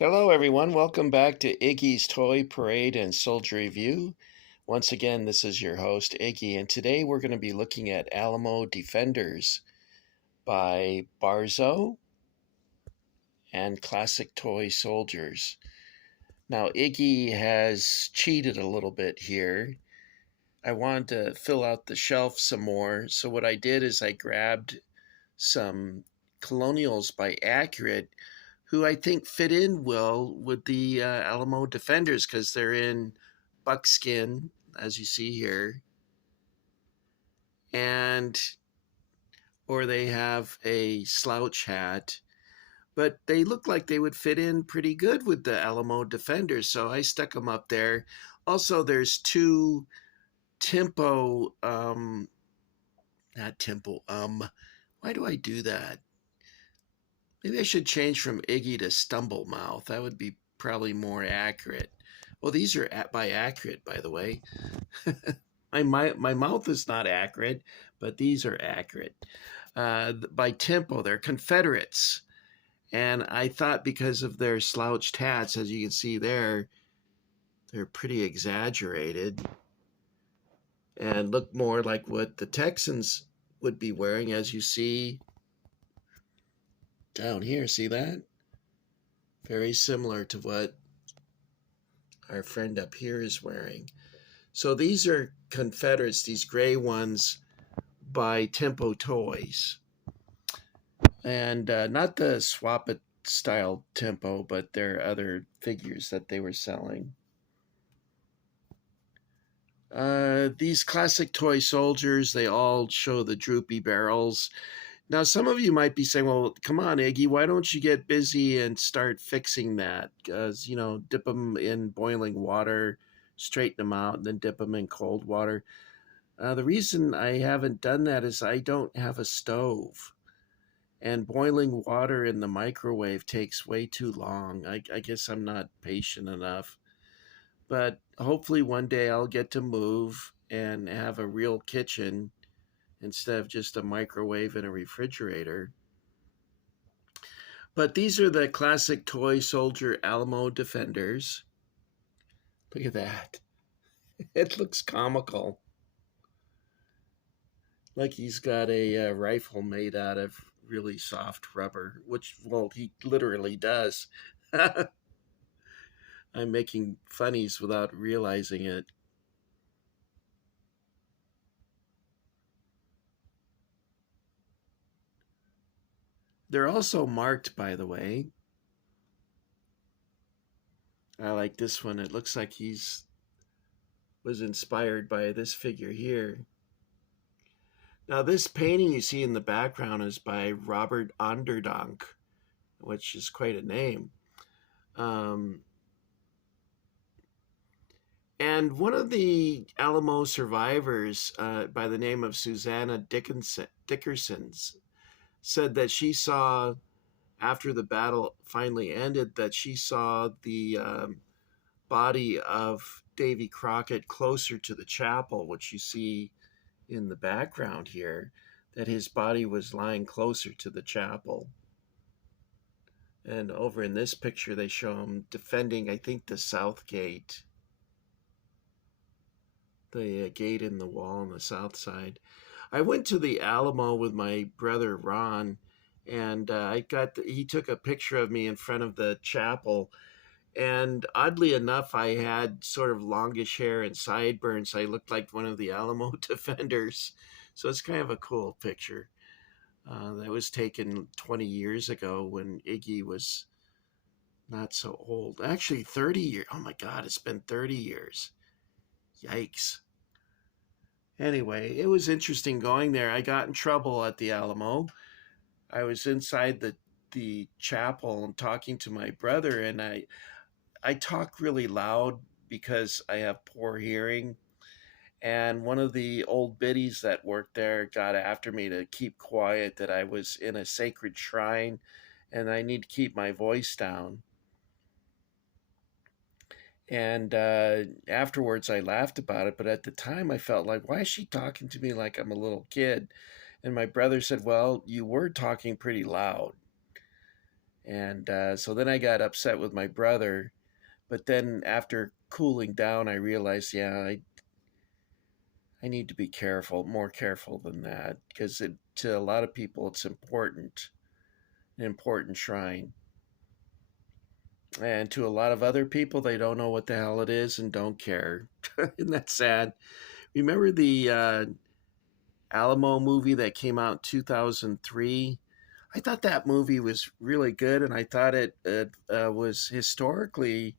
Hello, everyone. Welcome back to Iggy's Toy Parade and Soldier Review. Once again, this is your host, Iggy, and today we're going to be looking at Alamo Defenders by Barzo and Classic Toy Soldiers. Now, Iggy has cheated a little bit here. I wanted to fill out the shelf some more, so what I did is I grabbed some Colonials by Accurate who I think fit in well with the Alamo Defenders because they're in buckskin, as you see here, and or they have a slouch hat. But they look like they would fit in pretty good with the Alamo Defenders, so I stuck them up there. Also, there's two tempo, not tempo, why do I do that? Maybe I should change from Iggy to Stumble Mouth. That would be probably more accurate. Well, these are by Accurate, by the way. My mouth is not accurate, but these are accurate. By Tempo, they're Confederates. And I thought because of their slouched hats, as you can see there, they're pretty exaggerated and look more like what the Texans would be wearing, as you see down here. See that? Very similar to what our friend up here is wearing. So these are Confederates, these gray ones by Tempo Toys. And not the Swap It style Tempo, but their other figures that they were selling. These classic toy soldiers, they all show the droopy barrels. Now, some of you might be saying, well, come on, Iggy, why don't you get busy and start fixing that? Because, dip them in boiling water, straighten them out, and then dip them in cold water. The reason I haven't done that is I don't have a stove. And boiling water in the microwave takes way too long. I guess I'm not patient enough. But hopefully one day I'll get to move and have a real kitchen instead of just a microwave and a refrigerator. But these are the classic toy soldier Alamo Defenders. Look at that. It looks comical. Like he's got a rifle made out of really soft rubber, which, well, he literally does. I'm making funnies without realizing it. They're also marked, by the way. I like this one. It looks like he's was inspired by this figure here. Now, this painting you see in the background is by Robert Onderdonk, which is quite a name. Um, and one of the Alamo survivors, by the name of Susanna Dickersons, said that she saw, after the battle finally ended, that she saw the body of Davy Crockett closer to the chapel, which you see in the background here, that his body was lying closer to the chapel. And over in this picture, they show him defending, I think, the south gate, the gate in the wall on the south side. I went to the Alamo with my brother Ron, and he took a picture of me in front of the chapel. And oddly enough, I had sort of longish hair and sideburns. I looked like one of the Alamo defenders. So it's kind of a cool picture. That was taken 20 years ago when Iggy was not so old. Actually, 30 years. Oh my God, it's been 30 years. Yikes. Anyway, it was interesting going there. I got in trouble at the Alamo. I was inside the chapel and talking to my brother, and I talk really loud because I have poor hearing. And one of the old biddies that worked there got after me to keep quiet, that I was in a sacred shrine and I need to keep my voice down. And afterwards, I laughed about it. But at the time, I felt like, why is she talking to me like I'm a little kid? And my brother said, well, you were talking pretty loud. And so then I got upset with my brother. But then after cooling down, I realized, yeah, I need to be careful, more careful than that, because to a lot of people, it's important, an important shrine. And to a lot of other people, they don't know what the hell it is and don't care. Isn't that sad? Remember the Alamo movie that came out in 2003? I thought that movie was really good, and I thought it was historically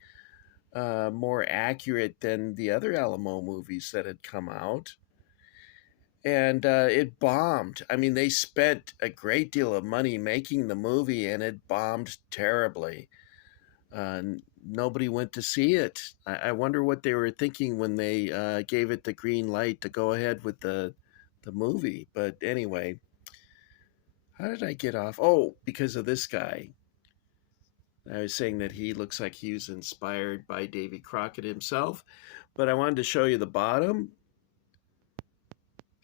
more accurate than the other Alamo movies that had come out. And it bombed. I mean, they spent a great deal of money making the movie, and it bombed terribly. Uh, Nobody went to see it. I wonder what they were thinking when they gave it the green light to go ahead with the movie. But anyway, how did I get off? Oh, because of this guy. I was saying that he looks like he was inspired by Davy Crockett himself, but I wanted to show you the bottom.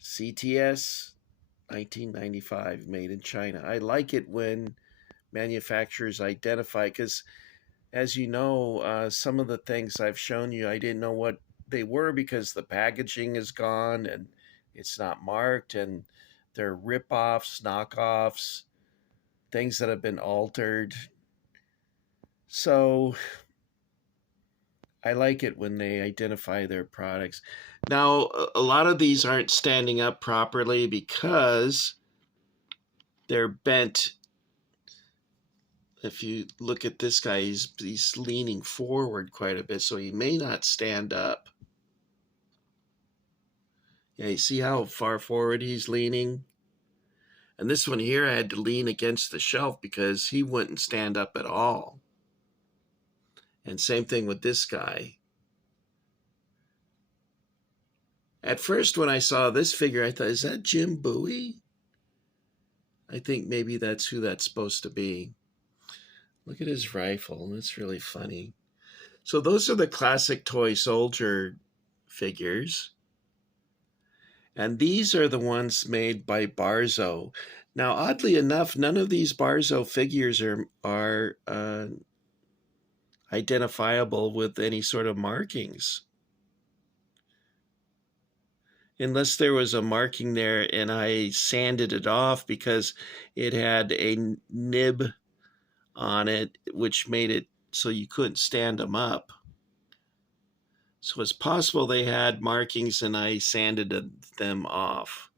CTS 1995, made in China. I like it when manufacturers identify, because as you know, some of the things I've shown you, I didn't know what they were because the packaging is gone and it's not marked, and they're rip-offs, knockoffs, things that have been altered. So I like it when they identify their products. Now, a lot of these aren't standing up properly because they're bent. If you look at this guy, he's leaning forward quite a bit, so he may not stand up. Yeah, you see how far forward he's leaning? And this one here, I had to lean against the shelf because he wouldn't stand up at all. And same thing with this guy. At first, when I saw this figure, I thought, is that Jim Bowie? I think maybe that's who that's supposed to be. Look at his rifle. That's really funny. So those are the classic toy soldier figures. And these are the ones made by Barzo. Now, oddly enough, none of these Barzo figures are identifiable with any sort of markings. Unless there was a marking there and I sanded it off because it had a nib on it, which made it so you couldn't stand them up. So it's possible they had markings and I sanded them off.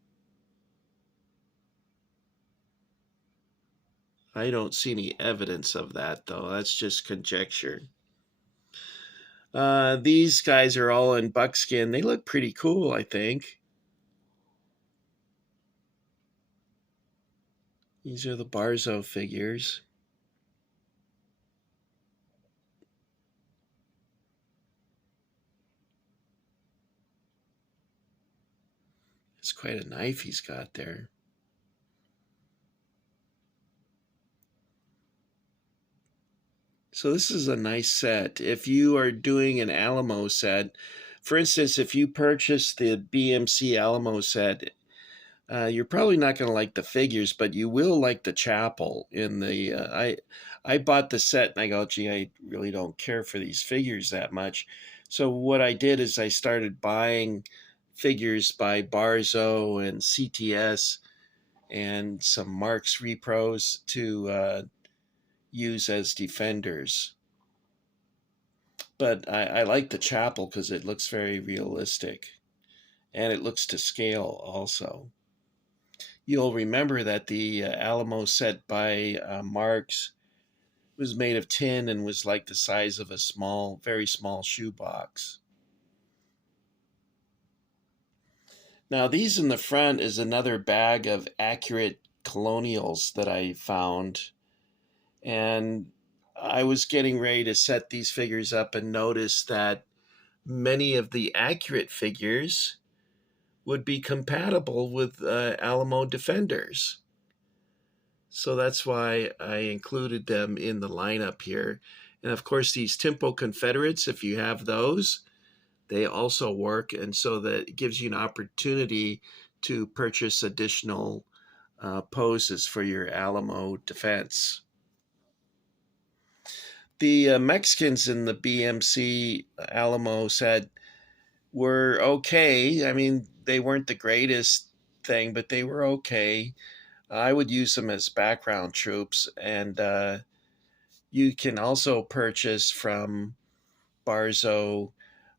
I don't see any evidence of that, though. That's just conjecture. These guys are all in buckskin. They look pretty cool, I think. These are the Barzo figures. It's quite a knife he's got there. So this is a nice set. If you are doing an Alamo set, for instance, if you purchase the BMC Alamo set, you're probably not going to like the figures, but you will like the chapel. In the I bought the set and I go, gee, I really don't care for these figures that much. So what I did is I started buying figures by Barzo and CTS and some Marks repros to use as defenders. But I like the chapel because it looks very realistic and it looks to scale also. You'll remember that the Alamo set by Marks was made of tin and was like the size of a small, very small shoebox. Now, these in the front is another bag of accurate colonials that I found. And I was getting ready to set these figures up and noticed that many of the accurate figures would be compatible with Alamo Defenders. So that's why I included them in the lineup here. And of course, these Timpo Confederates, if you have those, they also work. And so that gives you an opportunity to purchase additional poses for your Alamo defense. The Mexicans in the BMC Alamo said were okay. I mean, they weren't the greatest thing, but they were okay. I would use them as background troops, and you can also purchase from Barzo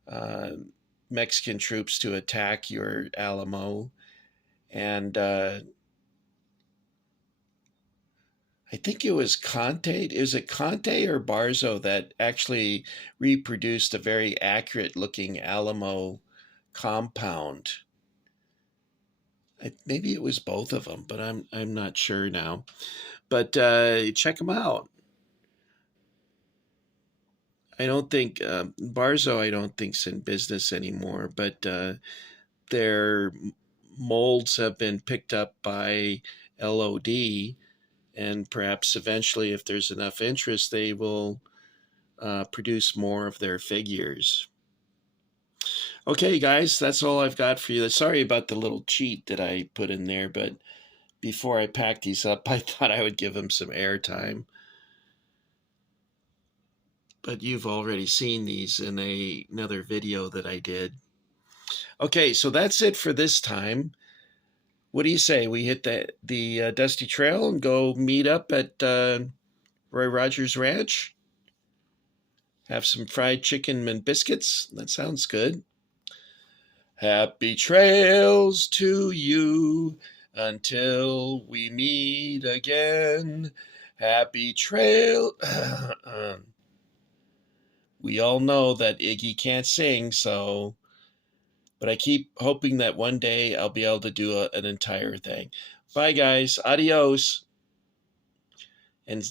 uh, Mexican troops to attack your Alamo. And I think it was Conte. Is it Conte or Barzo that actually reproduced a very accurate looking Alamo compound? Maybe it was both of them, but I'm not sure now. But check them out. I don't think Barzo. I don't think's in business anymore, but their molds have been picked up by LOD, and perhaps eventually, if there's enough interest, they will produce more of their figures. Okay, guys, that's all I've got for you. Sorry about the little cheat that I put in there, but before I packed these up, I thought I would give them some airtime. But you've already seen these in another video that I did. Okay, so that's it for this time. What do you say? We hit the Dusty Trail and go meet up at Roy Rogers Ranch? Have some fried chicken and biscuits? That sounds good. Happy trails to you until we meet again. Happy trail. We all know that Iggy can't sing, so. But I keep hoping that one day I'll be able to do an entire thing. Bye, guys. Adios. And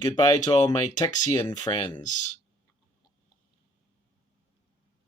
goodbye to all my Texian friends.